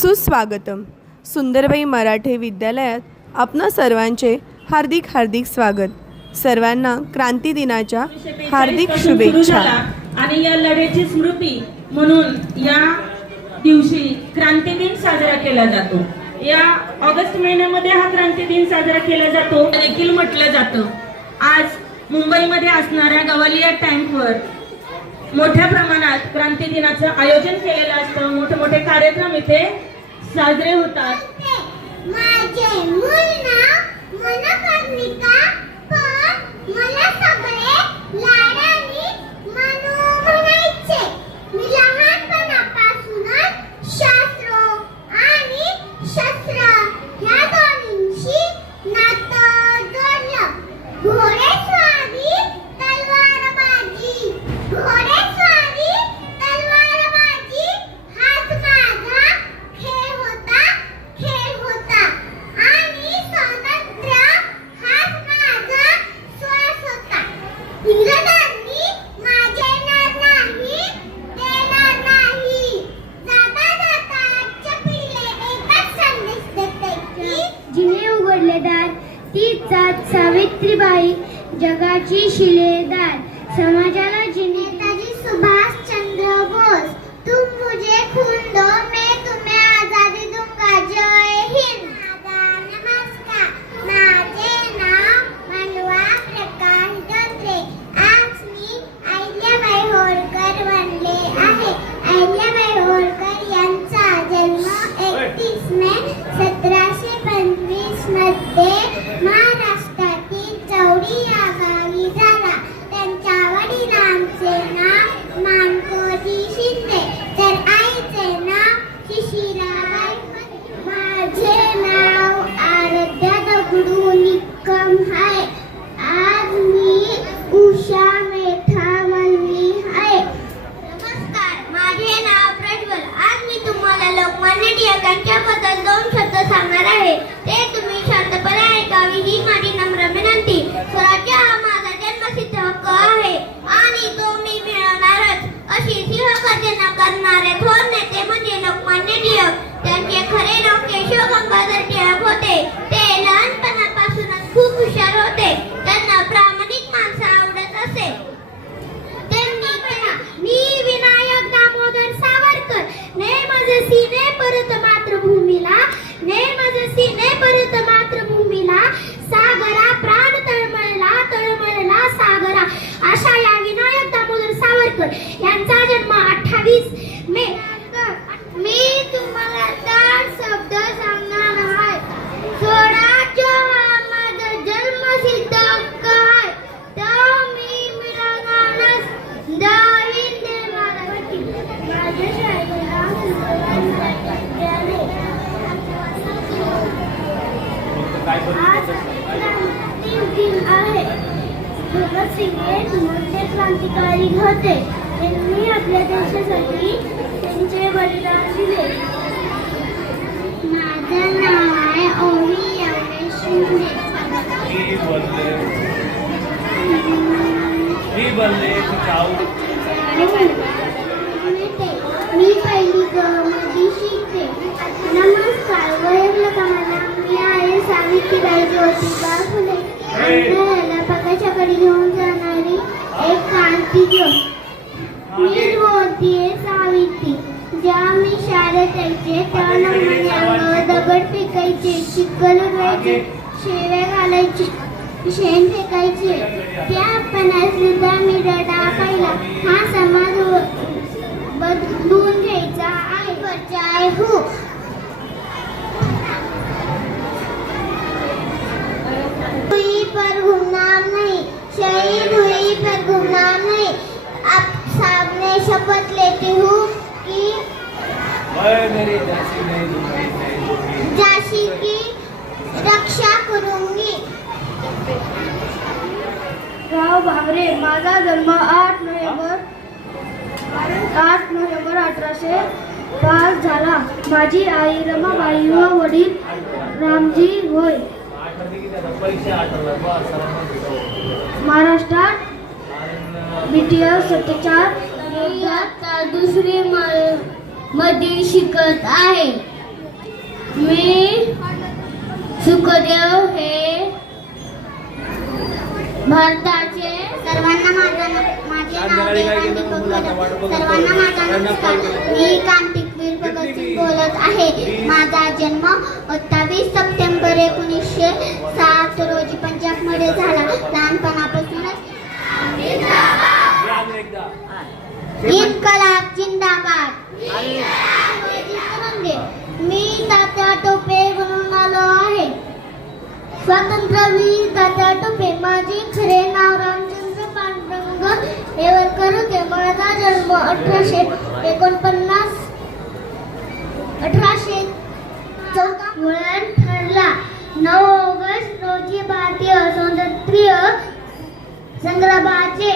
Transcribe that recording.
सुस्वागतम. सुंदरबाई मराठे विद्यालयात आपणा सर्वांचे हार्दिक हार्दिक स्वागत. सर्वांना क्रांती दिनाच्या हार्दिक शुभेच्छा. आणि या लढ्याची स्मृती म्हणून या दिवशी क्रांती दिन साजरा केला जातो. या ऑगस्ट महिन्यामध्ये हा क्रांती दिन साजरा केला जातो देखील म्हटलं जातं. आज मुंबईमध्ये असणाऱ्या गवालिया टँकवर मोठ्या प्रमाणात क्रांती दिनाचं आयोजन केलेलं असतं. मोठे मोठे कार्यक्रम इथे साजरे होतात. माझे मूळ नाव मनकर्णिका, पण मला सगळे लाडाने मनू म्हणायचे. मी लहानपणापासूनच शास्त्र आणि शस्त्र या दोन्हींशी नातं जोडलं. घोडेस्वारी, तलवारबाजी, घोडेस्वारी, तलवारबाजी हाच माझा खेळ होता आणि स्वातंत्र्य हाच माझा श्वास होता. इंग्रजांनी माझे देणार नाही. जाता जाता आजच्या पिढीला एकच संदेश देते की जिने उघडले दार तीच जात सावित्रीबाई, जगाची शिलेदार. समाजाला जिने नेताजी सुभाष चंद्र बोस, तुम मुझे खून दो मैं तुम्हें आजादी दूंगा. जय हिंद. नमस्कार, माझे नाव मनवा प्रकाश धोत्रे. आज मी अहिल्याबाई होळकर बनले आहे. अहिल्याबाई होळकर यांचा जन्म 31 मे 1725 मध्ये महाराष्ट्रातील चौंडी या गावी झाला. त्यांच्या वडिलांचे नाव माणकोजी शिंदे तर आईचे नाव शिशिराबाई. माझे नाव आराध्या दगडू निकम आहे. आज मी उषा मेठा बनली आहे. नमस्कार, माझे नाव प्रज्वल. आज मी तुम्हाला लोकमान्य टिळकांच्याबद्दल 2 शब्द सांगणार आहे. ते तुम्ही शांतपणे ऐकावे ही माझी नम्र विनंती. स्वराज्य हा माझा जन्मसिद्ध हक्क आहे आणि तो मी मिळवणारच, अशी सिंहगर्जना करणारे थोर नेते म्हणजे लोकमान्य टिळक. त्यांचे खरे नाव केशव गंगाधर टिळक होते. ते लहानपणापासूनच खूप हुशार होते. त्यांना प्रामाणिक माणसं आवडत असे. त्यांनी मी विनायक दामोदर सावरकर, ने माझे सीने परत मातृभूमीला, ने माझे सीने परत मातृभूमीला, सागरा प्राण तळमळला सागरा. अशा या विनायक दामोदर सावरकर यांचा जन्म 28 मे. मी तुम्हाला 4 शब्द सांगणार आहे. स्वराज्य हा माझा जन्मसिद्ध हक्क आहे, तो मी मिळवणारच. जय हिंद. माझ्या शाळेला आज दिन आहे. भगतसिंग एक मोठे क्रांतिकारी होते. त्यांनी आपल्या देशासाठी त्यांचे बलिदान दिले. माझं नाव आहे ओवी योगेश शिंदे. मी पहिली मध्ये शिकते. नमस्कार, ओळखलं का मला? मी आहे सावित्रीबाई ज्योतिबा फुले. आपल्याला पकाच्याकडे घेऊन जाणारी एक क्रांतिज्योत. मी होतीये सावित्री. जेव्हा मी शाळेत यायचे तेव्हा माझ्या अंगावर दगड फेकायचे, चिखल उडवायचे, शेव्या घालायचे, शेण फेकायचे. त्यापणात सुद्धा मी रडा पाहिला. हा समाज बदलून घ्यायचा आहे. जय हो. हुई पर गुमनाम नहीं, शहीद हुई पर गुमनाम नहीं. आप सामने शपथ लेती हूँ कि झांसी की रक्षा करूंगी. राव भावरे. माझा जन्म 8 नोव्हेंबर 1805 झाला. माझी आई रमाबाई व वडील रामजी होय. महाराष्ट्रात BTS 74 दुसरी मध्ये शिकत आहे. मी सुखदेव हे भारताचे सर्वांना माझे नाव सर्वांना माझा नमस्कार. मी क्रांतिवीर भगतसिंग बोलत आहे. माझा जन्म 28 सप्टेंबर 1907 रोजी पंजाबमध्ये झाला. लहानपणापासूनच इन्कलाब जिंदाबाद. मी तात्या टोपे म्हणून आलो आहे. स्वातंत्र्यवीर तात्या टोपे. माझे खरे नाव रामचंद्र पांडुरंग येवरकर होते. माझा जन्म 1814 ठरला. 9 ऑगस्ट रोजी भारतीय स्वातंत्र्य संग्रामाचे